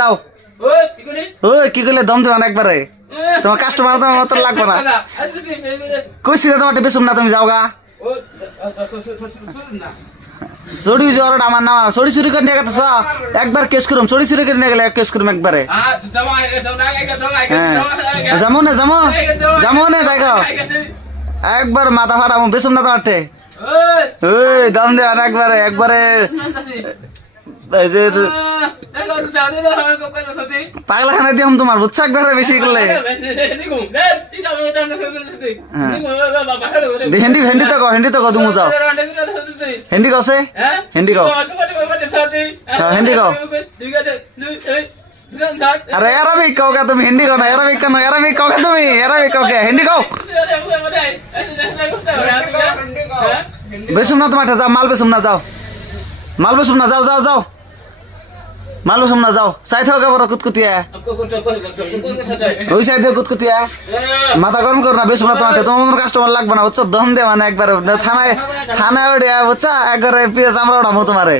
যাও ওই কি করলে দম দেবা না একবারে তোমার কাস্টমার তোমার মতো লাগবে না কইছি যে তোমার বেসুম না তুমি যাও গা চড়ি জ্বর আমার না চড়ি চুরি করে নিয়ে গেছে একবার কেস করুম চড়ি চুরি করে নিয়ে গেলে কেস করুম একবারে যেমন যেমন দেখো একবার মাথা ফাটাম বেসুম না তোমার ওই দম দেওয়া না একবারে একবারে এই যে পাগলাখানা দিয়ে তোমার বুঝছো একবারে বেশি করলে হেন্ডি তো তুমি যাও হেন্ডি কছে হেন্ডি কও হেন্ডি কও আরে অ্যারাবিক কও কা তুমি হিন্দি কও না অ্যারাবিক কেন অ্যারাবিক কও কা তুমি অ্যারাবিক কও কে হিন্দি কও বেসুম না তোমার যাও মাল বেসুম না যাও মাল বেসুম না যাও যাও যাও মাল বেসুম না যাও চাই থাকো বড় কুতকুতিয়া ওই সাইড কুতকুতিয়া মাথা গরম করো না বেসুম না তোমার কাস্টমার লাগবে না বুঝছো দম দে মানে একবার থানায় থানায় ওড়িয়া বুঝছো একবারে পিএস আমরা ওড়াবো তোমারে